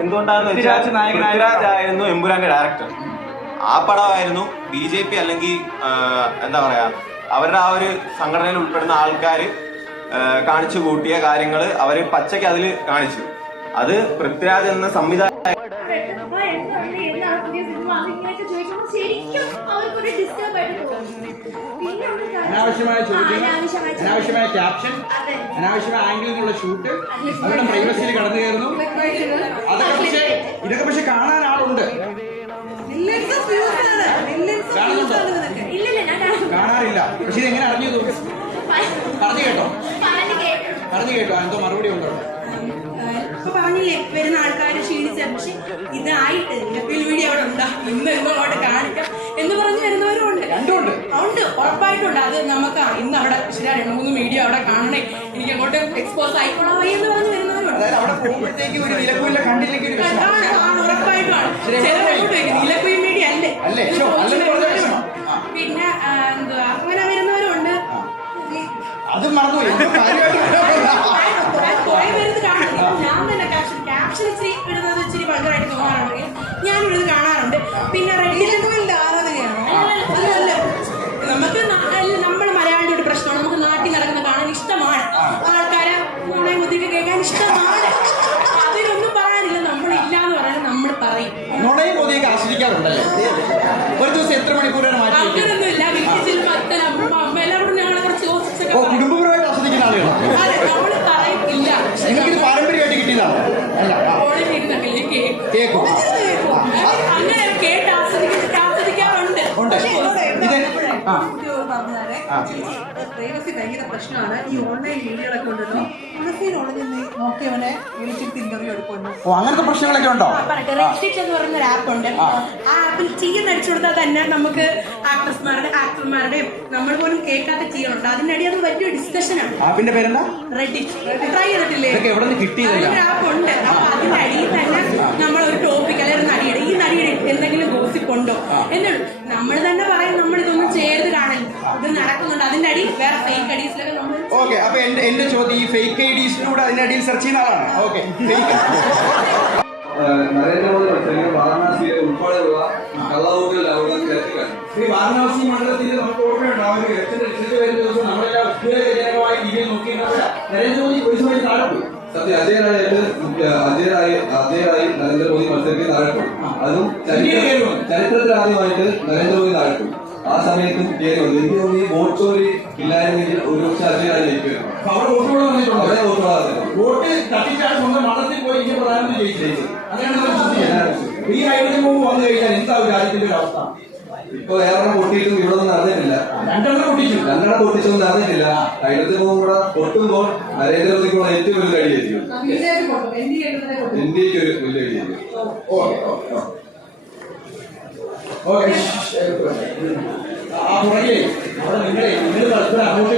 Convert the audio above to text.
എന്തുകൊണ്ടാണെന്ന് വെച്ചാൽ പൃഥ്വിരാജ് ആയിരുന്നു എമ്പുരാന്റെ ഡയറക്ടർ. ആ പടമായിരുന്നു BJP അല്ലെങ്കിൽ എന്താ പറയാ അവരുടെ ആ ഒരു സംഘടനയിൽ ഉൾപ്പെടുന്ന ആൾക്കാർ കാണിച്ചു കൂട്ടിയ കാര്യങ്ങൾ അവര് പച്ചയ്ക്ക് അതിൽ കാണിച്ചു. അത് പൃഥ്വിരാജ് എന്ന സംവിധായകൻ അനാവശ്യമായ ചോദ്യങ്ങൾ, അനാവശ്യമായ ക്യാപ്ഷൻ, അനാവശ്യമായ ആംഗിളിൽ നിന്നുള്ള ഷൂട്ട്, അവരുടെ പ്രൈവസിയിൽ കടന്നു കയറുന്നു. ഇതൊക്കെ പക്ഷെ കാണാൻ ആളുണ്ട്. കാണാറില്ല. പക്ഷെ ഇതെങ്ങനെ അറിഞ്ഞു? പറഞ്ഞു കേട്ടോ എന്തോ മറുപടി ഉണ്ടോ? ഇപ്പൊ പറഞ്ഞില്ലേ വരുന്ന ആൾക്കാർ ക്ഷീണിച്ച, പക്ഷെ ഇതായിട്ട് വീഡിയോ അവിടെ ഉണ്ടാ ഇന്ന് എന്തോ അവിടെ കാണിക്കാം എന്ന് പറഞ്ഞ് വരുന്നവരും ഉണ്ട്. ഉണ്ട്, ഉറപ്പായിട്ടുണ്ട്. അത് നമുക്ക് ഇന്ന് അവിടെ ശരി 2-3 വീഡിയോ അവിടെ കാണണേ, എനിക്ക് അങ്ങോട്ട് എക്സ്പോസ് ആയിക്കോളാം എന്ന് പറഞ്ഞ് വരുന്നവരുണ്ട്. ഉറപ്പായിട്ടുമാണ്. ചിലരോട്ട് നിലക്കുയും മീഡിയ അല്ലേ, പിന്നെ എന്തുവാ അങ്ങനെ വരുന്നവരുണ്ട്. അത് മറന്നുപോയി. കുറെ പേര് കാണുന്നു. ഞാൻ തന്നെ ക്യാപ്ഷൻ ഇച്ചിരി ഇടുന്നത് ഇച്ചിരി ഭയങ്കരമായിട്ട് തോന്നാറുണ്ടെങ്കിൽ ഞാൻ ഇത് കാണാറുണ്ട്. പിന്നെ റെഡിലെ ആരാധകയാണ്. നമുക്ക് നമ്മൾ മലയാളിയുടെ ഒരു പ്രശ്നമാണ്, നമുക്ക് നാട്ടിൽ നടക്കുന്ന കാണാൻ ഇഷ്ടമാണ്, ആൾക്കാരെ നുണയും കുത്തിയൊക്കെ കേൾക്കാൻ ഇഷ്ടമാണ്. അതിനൊന്നും പറയാനില്ല, നമ്മളില്ലാന്ന് പറയാൻ നമ്മൾ പറയും. നുണയും കൊതിയൊക്കെ ആസ്വദിക്കാറുണ്ടല്ലേ? ഒരു ദിവസം എത്ര മണിക്കൂറാണ് മാറ്റി? അങ്ങനൊന്നുമില്ല. വീട്ടിൽ പത്തല അമ്മ എല്ലാവരും ഞങ്ങളെ കുറച്ച് കുടുംബപരമായിട്ട് ആസ്വദിക്കുന്ന ആളുകളാണ്. നമ്മള് പറയില്ല. നിങ്ങൾക്കിത് പാരമ്പര്യമായിട്ട് കിട്ടിയതാണ്. കേൾക്കും അങ്ങനെ കേട്ട് ആസ്വദിക്കാറുണ്ട്. പ്രൈവസി ഭയങ്കര പ്രശ്നമാണ്. ഈ ഓൺലൈൻ വീഡിയോകളൊക്കെ ഉണ്ടല്ലോ, നോക്കിയവനെ വിളിച്ചിട്ട് ഇന്റർവ്യൂ എടുക്കുന്നു. അങ്ങനത്തെ പ്രശ്നങ്ങളൊക്കെ ഉണ്ടോ? റെഡിറ്റ് എന്ന് പറയുന്ന ഒരു ആപ്പ് ഉണ്ട്. ആ ആപ്പിൽ ചെയ്യാൻ അടിച്ചു കൊടുത്താൽ തന്നെ നമുക്ക് ആക്ടർമാരുടെയും നമ്മൾ പോലും കേൾക്കാത്ത ചെയ്യുന്നുണ്ട്. അതിനിടെ അത് വലിയ ഡിസ്കഷനാണ്. ആപ്പിന്റെ പേരെന്താ? റെഡിറ്റ്. ട്രൈ ചെയ്തിട്ടില്ലേ? കിട്ടിയതൊരു ആപ്പ് ഉണ്ട്. അപ്പൊ അതിന്റെ അടിയിൽ തന്നെ നമ്മൾ ഒരു ടോപ്പിക് അല്ലെങ്കിൽ ഒരു നടിയുടെ ഈ നടിയുടെ എന്തെങ്കിലും ഗോസിപ്പ് ഉണ്ടോ എന്നുള്ളൂ. നമ്മൾ തന്നെ പറയും നമ്മൾ ഇതൊന്നും ചെയ്ത് കാണില്ല, ഇത് നടക്കുന്നുണ്ട്. അതിന്റെ അടിയിൽ വേറെ ഫേക്ക് ഐഡീസിലൊക്കെ നമ്മൾ. ഓക്കെ, അപ്പൊ എന്റെ ചോദ്യം ഈ ഫേക്ക് ഐഡീസിലൂടെ അതിന്റെ അടിയിൽ സെർച്ച് ചെയ്യുന്ന ആളാണ്. ഓക്കെ, നരേന്ദ്രമോദി മത്സരിക്കുന്ന വാരണാസിയിലെ ഉൾപ്പെടെയുള്ള കള്ളവോട്ടുകൾ വാരണാസി മണ്ഡലത്തിൽ നമുക്ക് ഓർമ്മയുണ്ട്, ആ ഒരു ഇലക്ഷന്റെ റിസൾട്ട് വരുന്ന ദിവസം നമ്മളെല്ലാം ഉദ്യോഗജനകമായ രീതിയിൽ നോക്കിയിരുന്നപ്പോൾ നരേന്ദ്രമോദി പോലീസുമായി താഴെ പോയി. സത്യം, അജയറായി നരേന്ദ്രമോദി മത്സരിക്കുന്ന താഴെ പോയി. അതും ചരിത്രത്തിൽ ആദ്യമായിട്ട് നരേന്ദ്രമോദി താഴെ പോയി. ആ സമയത്തും കയറി വന്നു. എനിക്ക് തോന്നി വോട്ട് ചോരി ഇല്ലായിരുന്നെങ്കിൽ ഒരു പക്ഷേ അജയറായി ജയിക്കുമായിരുന്നു. അവിടെ വോട്ടുകൾ വന്നിട്ടുണ്ട്. അവിടെ വോട്ട് തട്ടിച്ചാണ് സ്വന്തം മണ്ഡലത്തിൽ പോയി ഇന്ത്യ പ്രധാനമന്ത്രി ജയിച്ചു. അങ്ങനെയാണ് ഈ ഐഡിയ വന്നു കഴിഞ്ഞാൽ എന്താ രാജ്യത്തിന്റെ ഒരു അവസ്ഥ? ഇപ്പൊ ഏറെ പൊട്ടിയിട്ടും ഇവിടെ ഒന്നും നടന്നിട്ടില്ല. രണ്ടെണ്ണം പൊട്ടിച്ചൊന്നും നടന്നിട്ടില്ല. ഐഡത്തിൽ കൂടെ പൊട്ടുമ്പോൾ നരേന്ദ്രമോദിക്കുള്ള ഏറ്റവും വലിയ അടിയായിരിക്കും. ഇന്ത്യക്ക് ഒരു വലിയ അടിയായിരിക്കും. ആ പുറകെ അവിടെ നിങ്ങൾ പരസ്പരം അങ്ങോട്ട്